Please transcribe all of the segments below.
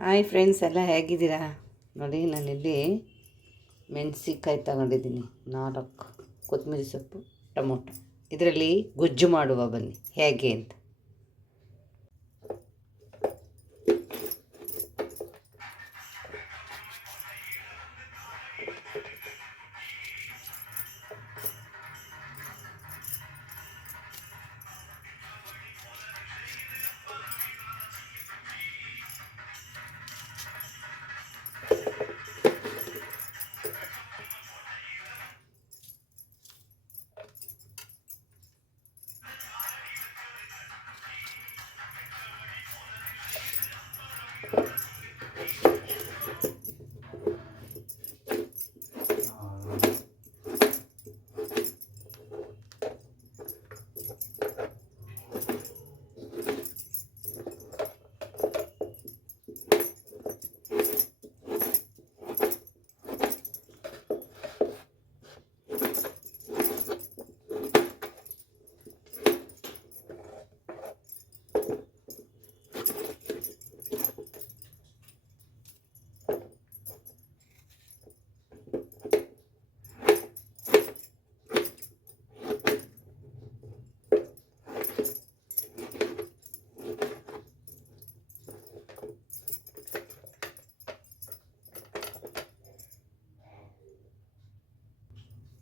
Hi friends ಎಲ್ಲ ಹೇಗಿದ್ದೀರಾ? ನೋಡಿ, ನಾನಿಲ್ಲಿ ಮೆಣಸಿನ್ಕಾಯಿ ತಗೊಂಡಿದ್ದೀನಿ. ನಾಲ್ಕು ಕೊತ್ತಂಬರಿ ಸೊಪ್ಪು, ಟೊಮೊಟೊ. ಇದರಲ್ಲಿ ಗೊಜ್ಜು ಮಾಡುವ ಬನ್ನಿ. ಹೇಗೆ ಅಂತ.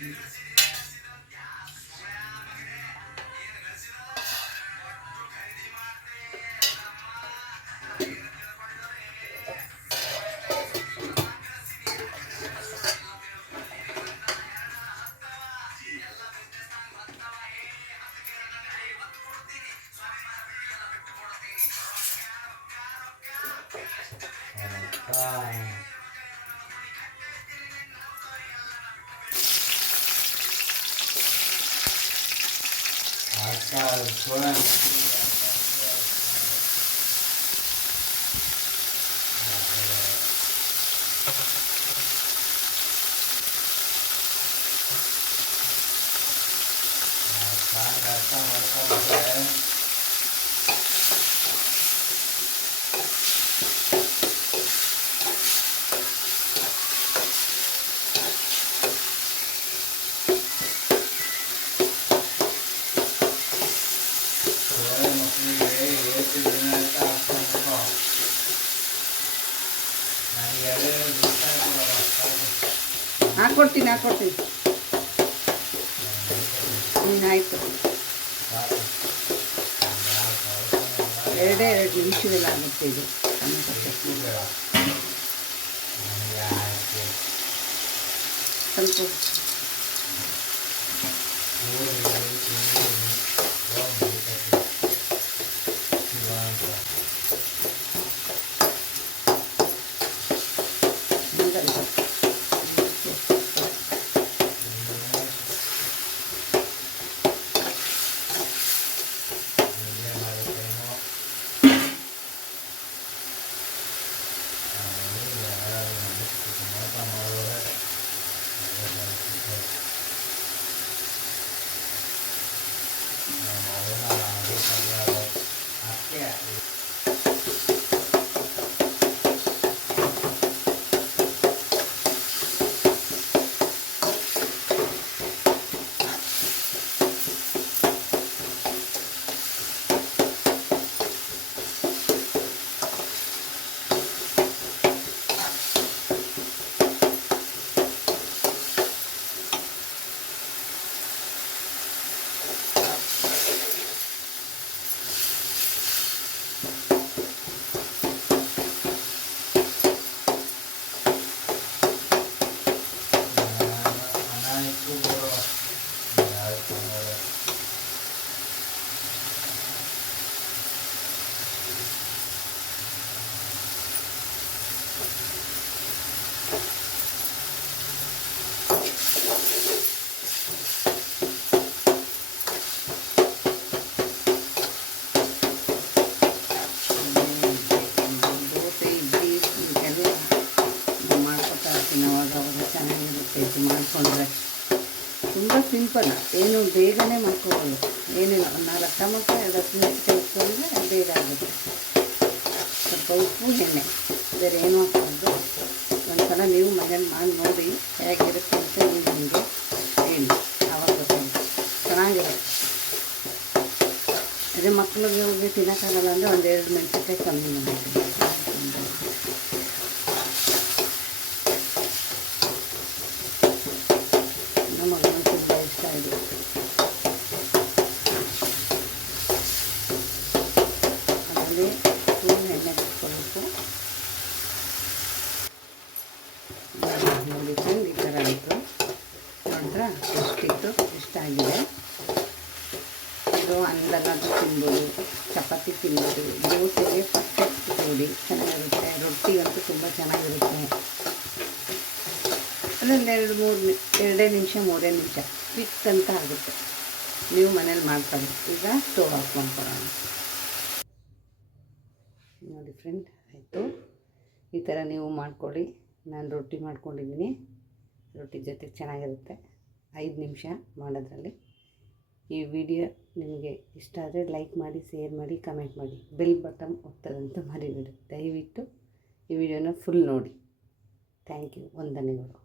ಅಕ್ಕ That's right. ಮಕ್ಕಳಿಗೆ ಎಷ್ಟು ದಿನ ಅಂತ ಹ್ಞೂ ಆಯಿತು. ಎರಡೇ ಎರಡು ನಿಮಿಷದಲ್ಲಿ ಆಗುತ್ತೆ ಇದು. ಸ್ವಲ್ಪ ಸಿಂಪಲ್ ಏನು ಬೇಗನೆ ಮಾಡ್ಕೋಬೋದು. ಏನಿಲ್ಲ, ಒಂದು ನಾಲ್ಕು ಟೊಮೊಟೊ, ಎರಡು ಹತ್ತು ಇಟ್ಕೊಂಡ್ರೆ ಬೇಗ ಆಗುತ್ತೆ. ಸ್ವಲ್ಪ ಉಪ್ಪು, ಎಣ್ಣೆ. ಬೇರೆ ಏನು ಹಾಕ್ಬಾರ್ದು. ಒಂದ್ಸಲ ನೀವು ಮನೇಲಿ ಮಾಡಿ ನೋಡಿ ಹೇಗಿರುತ್ತೆ ಅಂತ ನಿಮಗೆ ಹೇಳಿ. ಆವಾಗ ಗೊತ್ತಾಗುತ್ತೆ. ಚೆನ್ನಾಗಿರುತ್ತೆ. ಅದೇ ಮಕ್ಕಳಿಗೆ ಹೋಗಿ ತಿನ್ನೋಕ್ಕಾಗಲ್ಲ ಅಂದರೆ ಒಂದು ಎರಡು ಮೆಣಸಿನ್ಕಾಯಿ ಕಮ್ಮಿ ಮಾಡಿದ್ದೀನಿ ನಮ್ಮ ಮಗನಿಗೆ ತುಂಬ ಇಷ್ಟ ಇದೆ ಸ್ಪೂನ್ ಎಣ್ಣೆ ಬಿಟ್ಕೊಳ್ಬೇಕು ನೋಡಿ ಫ್ರೆಂಡ್, ಈ ಥರ ಆಯಿತು ನೋಡಿದ್ರ? ಎಷ್ಟಿತ್ತು? ಇಷ್ಟ ಆಗಿದೆ ಇದು ಅನ್ನದಾದ್ರೂ ತಿನ್ಬೋದು, ಚಪಾತಿ ತಿನ್ಬೋದು, ದೋಸೆಗೆ ಪರ್ಫೆಕ್ಟ್ ಜೋಡಿ ಚೆನ್ನಾಗಿರುತ್ತೆ. ರೊಟ್ಟಿಗಂತೂ ತುಂಬ ಚೆನ್ನಾಗಿರುತ್ತೆ. ಅದೊಂದು ಎರಡು ಮೂರು ಎರಡೇ ನಿಮಿಷ, ಮೂರೇ ನಿಮಿಷ ಕ್ವಿಕ್ ಅಂತ ಆಗುತ್ತೆ. ನೀವು ಮನೇಲಿ ಮಾಡ್ಕೊಳ್ಳಿ. ಈಗ ಸ್ಟೋವ್ ಆಫ್ ನೋಡಿ ಆಯಿತು. ಈ ಥರ ನೀವು ಮಾಡ್ಕೊಳ್ಳಿ. ನಾನು ರೊಟ್ಟಿ ಮಾಡ್ಕೊಂಡಿದ್ದೀನಿ. ರೊಟ್ಟಿ ಜೊತೆಗೆ ಚೆನ್ನಾಗಿರುತ್ತೆ. ಐದು ನಿಮಿಷ ಮಾಡೋದ್ರಲ್ಲಿ. ಈ ವಿಡಿಯೋ ನಿಮಗೆ ಇಷ್ಟ ಆದರೆ ಲೈಕ್ ಮಾಡಿ, ಶೇರ್ ಮಾಡಿ, ಕಮೆಂಟ್ ಮಾಡಿ. ಬೆಲ್ ಬಟನ್ ಒತ್ತದಂತ ಮರಿಬೇಡಿ. ದಯವಿಟ್ಟು ಈ ವಿಡಿಯೋನ ಫುಲ್ ನೋಡಿ. Thank you. ವಂದನೆಗಳು.